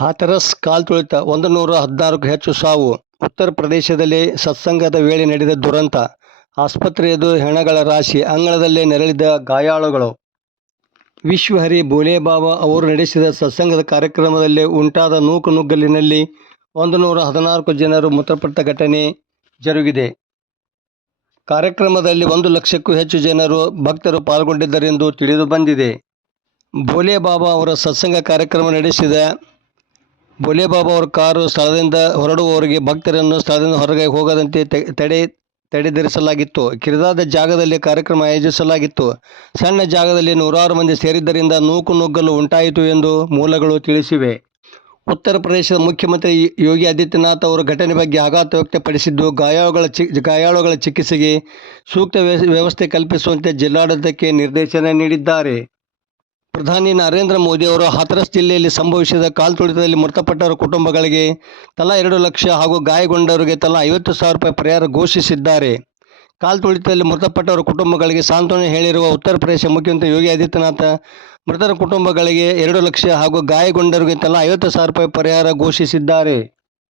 ಹಾಥರಸ್ ಕಾಲ್ತುಳಿತ 114ಕ್ಕೂ ಹೆಚ್ಚು ಸಾವು. ಉತ್ತರ ಪ್ರದೇಶದಲ್ಲಿ ಸತ್ಸಂಗದ ವೇಳೆ ನಡೆದ ದುರಂತ. ಆಸ್ಪತ್ರೆ ಎದುರು ಹೆಣಗಳ ರಾಶಿ, ಅಂಗಳದಲ್ಲೇ ನೆರಳಿದ ಗಾಯಾಳುಗಳು. ವಿಶ್ವಹರಿ ಭೋಲೆಬಾಬಾ ಅವರು ನಡೆಸಿದ ಸತ್ಸಂಗದ ಕಾರ್ಯಕ್ರಮದಲ್ಲಿ ಉಂಟಾದ ನೂಕುನುಗ್ಗಲಿನಲ್ಲಿ 114 ಜನರು ಮೃತಪಟ್ಟ ಘಟನೆ ಜರುಗಿದೆ. ಕಾರ್ಯಕ್ರಮದಲ್ಲಿ 1 ಲಕ್ಷಕ್ಕೂ ಹೆಚ್ಚು ಭಕ್ತರು ಪಾಲ್ಗೊಂಡಿದ್ದರೆಂದು ತಿಳಿದು ಬಂದಿದೆ. ಭೋಲೆಬಾಬಾ ಅವರ ಸತ್ಸಂಗ ಕಾರ್ಯಕ್ರಮ ನಡೆಸಿದ ಭೋಲೆಬಾಬಾ ಅವರ ಕಾರು ಸ್ಥಳದಿಂದ ಹೊರಡುವವರೆಗೆ ಭಕ್ತರನ್ನು ಸ್ಥಳದಿಂದ ಹೊರಗೆ ಹೋಗದಂತೆ ತಡೆದಿರಿಸಲಾಗಿತ್ತು. ಕಿರಿದಾದ ಜಾಗದಲ್ಲಿ ಕಾರ್ಯಕ್ರಮ ಆಯೋಜಿಸಲಾಗಿತ್ತು. ಸಣ್ಣ ಜಾಗದಲ್ಲಿ 100 ಮಂದಿ ಸೇರಿದ್ದರಿಂದ ನೂಕುನುಗ್ಗಲು ಉಂಟಾಯಿತು ಎಂದು ಮೂಲಗಳು ತಿಳಿಸಿವೆ. ಉತ್ತರ ಪ್ರದೇಶದ ಮುಖ್ಯಮಂತ್ರಿ ಯೋಗಿ ಆದಿತ್ಯನಾಥ್ ಅವರು ಘಟನೆ ಬಗ್ಗೆ ಆಘಾತ ವ್ಯಕ್ತಪಡಿಸಿದ್ದು, ಗಾಯಾಳುಗಳ ಚಿಕಿತ್ಸೆಗೆ ಸೂಕ್ತ ವ್ಯವಸ್ಥೆ ಕಲ್ಪಿಸುವಂತೆ ಜಿಲ್ಲಾಡಳಿತಕ್ಕೆ ನಿರ್ದೇಶನ ನೀಡಿದ್ದಾರೆ. ಪ್ರಧಾನಿ ನರೇಂದ್ರ ಮೋದಿ ಅವರು ಹಾಥರಸ್ ಜಿಲ್ಲೆಯಲ್ಲಿ ಸಂಭವಿಸಿದ ಕಾಲ್ತುಳಿತದಲ್ಲಿ ಮೃತಪಟ್ಟವರ ಕುಟುಂಬಗಳಿಗೆ ತಲಾ 2 ಲಕ್ಷ ಹಾಗೂ ಗಾಯಗೊಂಡವರಿಗೆ ತಲಾ 50,000 ರೂಪಾಯಿ ಪರಿಹಾರ ಘೋಷಿಸಿದ್ದಾರೆ. ಕಾಲ್ತುಳಿತದಲ್ಲಿ ಮೃತಪಟ್ಟವರ ಕುಟುಂಬಗಳಿಗೆ ಸಾಂತ್ವನ ಹೇಳಿರುವ ಉತ್ತರ ಪ್ರದೇಶ ಮುಖ್ಯಮಂತ್ರಿ ಯೋಗಿ ಆದಿತ್ಯನಾಥ್ ಮೃತರ ಕುಟುಂಬಗಳಿಗೆ 2 ಲಕ್ಷ ಹಾಗೂ ಗಾಯಗೊಂಡವರಿಗೆ ತಲಾ 50,000 ರೂಪಾಯಿ ಪರಿಹಾರ ಘೋಷಿಸಿದ್ದಾರೆ.